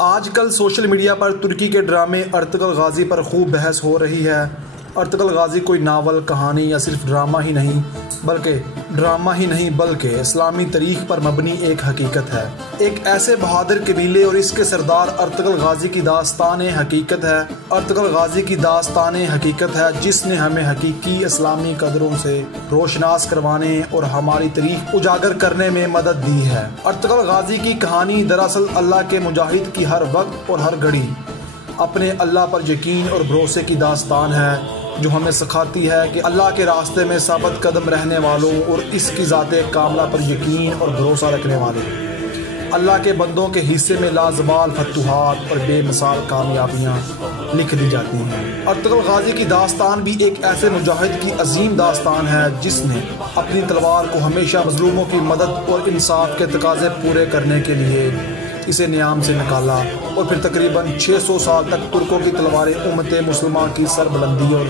آج کل social media پر ترکی کے ڈرامے ارطغرل غازی پر خوب بحث ہو رہی ہے۔ ارطغرل غازی کوئی ناول، کہانی یا صرف ڈرامہ ہی نہیں بلکہ اسلامی تاریخ پر مبنی ایک حقیقت ہے۔ ایک ایسے بہادر قبیلے اور اس کے سردار ارطغرل غازی کی داستان حقیقت ہے جس نے ہمیں حقیقی اسلامی قدروں سے روشناس کروانے اور ہماری تاریخ اجاگر کرنے میں مدد دی ہے۔ ارطغرل غازی کی کہانی دراصل اللہ کے مجاہد کی ہر وقت اور ہر گھڑی اپنے اللہ پر یقین اور بھروسے کی داستان ہے، جو ہمیں سکھاتی ہے کہ اللہ کے راستے میں ثابت قدم رہنے والوں اور اس کی ذات کاملہ پر یقین اور بھروسہ رکھنے والے اللہ کے بندوں کے حصے میں لازوال فتوحات اور بے مثال کامیابیاں لکھ دی جاتی ہیں۔ ارطغرل غازی کی داستان بھی ایک ایسے مجاہد کی عظیم داستان ہے جس نے اپنی تلوار کو ہمیشہ مظلوموں کی مدد اور انصاف کے تقاضے پورے کرنے کے لیے اسے نیام سے نکالا، اور پھر تقریباً 600 سال تک ترکوں کی تلواریں امت مسلمہ کی سربلندی اور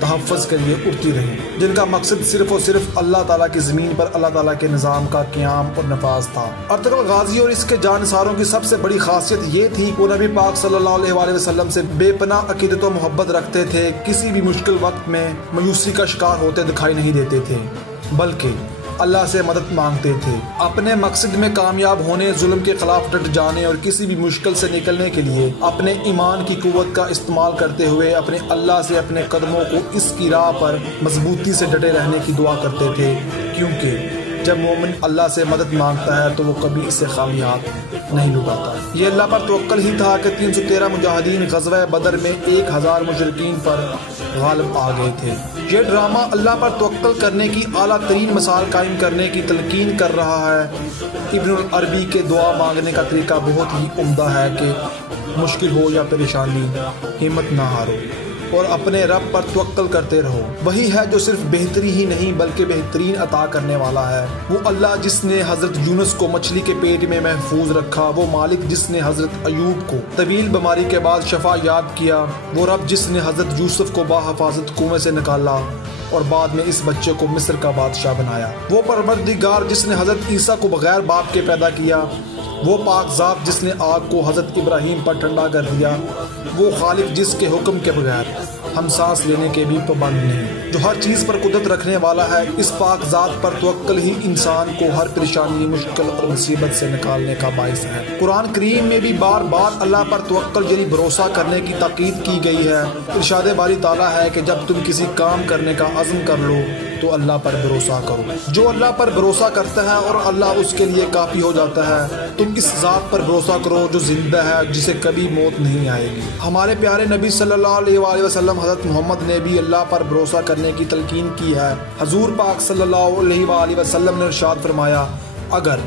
تحفظ کے لیے اڑتی رہیں، جن کا مقصد صرف اور صرف اللہ تعالیٰ کی زمین پر اللہ تعالیٰ کے نظام کا قیام اور نفاذ تھا۔ ارطغرل غازی اور اس کے جانثاروں کی سب سے بڑی خاصیت یہ تھی کہ وہ نبی پاک صلی اللہ علیہ وسلم سے بے پناہ عقیدت و محبت رکھتے تھے، کسی بھی مشکل وقت میں مایوسی کا شکار ہوتے دکھائی نہیں دیتے تھے، بلکہ اللہ سے مدد مانگتے تھے۔ اپنے مقصد میں کامیاب ہونے، ظلم کے خلاف ڈٹ جانے اور کسی بھی مشکل سے نکلنے کے لیے اپنے ایمان کی قوت کا استعمال کرتے ہوئے اپنے اللہ سے اپنے قدموں کو اس کی راہ پر مضبوطی سے ڈٹے رہنے کی دعا کرتے تھے، کیونکہ جب مومن اللہ سے مدد مانگتا ہے تو وہ کبھی اس سے خالی ہاتھ نہیں لوٹاتا۔ یہ اللہ پر توکل ہی تھا کہ 313 مجاہدین غزوہ بدر میں 1000 مشرکین پر غالب آ گئے تھے۔ یہ ڈرامہ اللہ پر توکل کرنے کی اعلیٰ ترین مثال قائم کرنے کی تلقین کر رہا ہے۔ ابن العربی کے دعا مانگنے کا طریقہ بہت ہی عمدہ ہے کہ مشکل ہو یا پریشانی ہمت نہ ہارو اور اپنے رب پر توکل کرتے رہو۔ وہی ہے جو صرف بہتری ہی نہیں بلکہ بہترین عطا کرنے والا ہے۔ وہ اللہ جس نے حضرت یونس کو مچھلی کے پیٹ میں محفوظ رکھا، وہ مالک جس نے حضرت ایوب کو طویل بیماری کے بعد شفا یاب کیا، وہ رب جس نے حضرت یوسف کو باحفاظت کنویں سے نکالا اور بعد میں اس بچے کو مصر کا بادشاہ بنایا، وہ پروردگار جس نے حضرت عیسیٰ کو بغیر باپ کے پیدا کیا، وہ پاک ذات جس نے آگ کو حضرت ابراہیم پر ٹھنڈا کر دیا، وہ خالق جس کے حکم کے بغیر ہم سانس لینے کے بھی پابند نہیں، جو ہر چیز پر قدرت رکھنے والا ہے۔ اس پاک ذات پر توکل ہی انسان کو ہر پریشانی، مشکل اور مصیبت سے نکالنے کا باعث ہے۔ قرآن کریم میں بھی بار بار اللہ پر توکل یعنی بھروسہ کرنے کی تاکید کی گئی ہے۔ ارشاد باری تعالیٰ ہے کہ جب تم کسی کام کرنے کا عزم کر لو تو اللہ پر بھروسہ کرو۔ جو اللہ پر بھروسہ کرتا ہے اور اللہ اس کے لیے کافی ہو جاتا ہے، تم اس ذات پر بھروسہ کرو جو زندہ ہے، جسے کبھی موت نہیں آئے گی۔ ہمارے پیارے نبی صلی اللہ علیہ وسلم حضرت محمد نے بھی اللہ پر بھروسہ کرنے کی تلقین کی ہے۔ حضور پاک صلی اللہ علیہ وسلم نے ارشاد فرمایا، اگر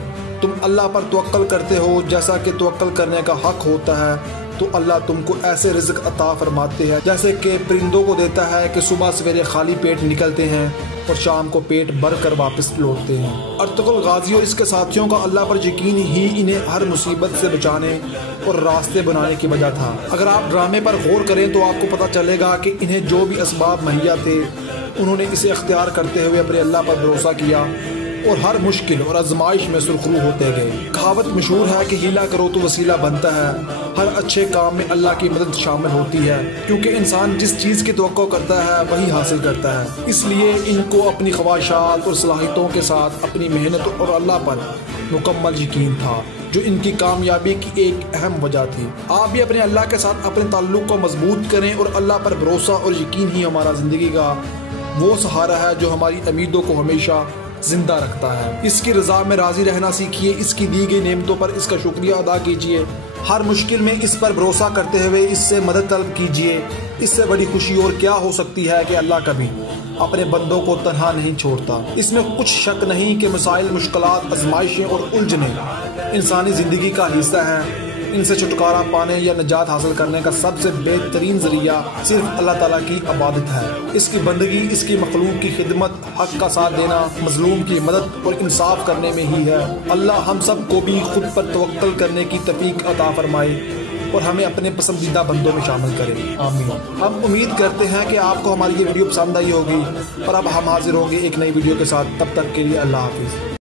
تم اللہ پر توکل کرتے ہو جیسا کہ توکل کرنے کا حق ہوتا ہے تو اللہ تم کو ایسے رزق عطا فرماتے ہیں جیسے کہ پرندوں کو دیتا ہے کہ صبح سویرے خالی پیٹ نکلتے ہیں اور شام کو پیٹ بھر کر واپس لوٹتے ہیں۔ ارطغرل غازی اور اس کے ساتھیوں کا اللہ پر یقین ہی انہیں ہر مصیبت سے بچانے اور راستے بنانے کی وجہ تھا۔ اگر آپ ڈرامے پر غور کریں تو آپ کو پتہ چلے گا کہ انہیں جو بھی اسباب مہیا تھے انہوں نے اسے اختیار کرتے ہوئے اپنے اللہ پر بھروسہ کیا اور ہر مشکل اور آزمائش میں سرخرو ہوتے گئے۔ کہاوت مشہور ہے کہ ہیلا کرو تو وسیلہ بنتا ہے۔ ہر اچھے کام میں اللہ کی مدد شامل ہوتی ہے، کیونکہ انسان جس چیز کی توقع کرتا ہے وہی حاصل کرتا ہے۔ اس لیے ان کو اپنی خواہشات اور صلاحیتوں کے ساتھ اپنی محنت اور اللہ پر مکمل یقین تھا، جو ان کی کامیابی کی ایک اہم وجہ تھی۔ آپ بھی اپنے اللہ کے ساتھ اپنے تعلق کو مضبوط کریں اور اللہ پر بھروسہ اور یقین ہی ہمارا زندگی کا وہ سہارا ہے جو ہماری امیدوں کو ہمیشہ زندہ رکھتا ہے۔ اس کی رضا میں راضی رہنا سیکھیے، اس کی دی گئی نعمتوں پر اس کا شکریہ ادا کیجیے، ہر مشکل میں اس پر بھروسہ کرتے ہوئے اس سے مدد طلب کیجیے۔ اس سے بڑی خوشی اور کیا ہو سکتی ہے کہ اللہ کبھی اپنے بندوں کو تنہا نہیں چھوڑتا۔ اس میں کچھ شک نہیں کہ مسائل، مشکلات، آزمائشیں اور الجھنیں انسانی زندگی کا حصہ ہیں۔ ان سے چھٹکارا پانے یا نجات حاصل کرنے کا سب سے بہترین ذریعہ صرف اللہ تعالیٰ کی عبادت ہے، اس کی بندگی، اس کی مخلوق کی خدمت، حق کا ساتھ دینا، مظلوم کی مدد اور انصاف کرنے میں ہی ہے۔ اللہ ہم سب کو بھی خود پر توکل کرنے کی توفیق عطا فرمائے اور ہمیں اپنے پسندیدہ بندوں میں شامل کرے، آمین۔ ہم امید کرتے ہیں کہ آپ کو ہماری یہ ویڈیو پسند آئی ہوگی اور اب ہم حاضر ہوں گے ایک نئی ویڈیو کے ساتھ۔ تب تک کے لیے اللہ حافظ۔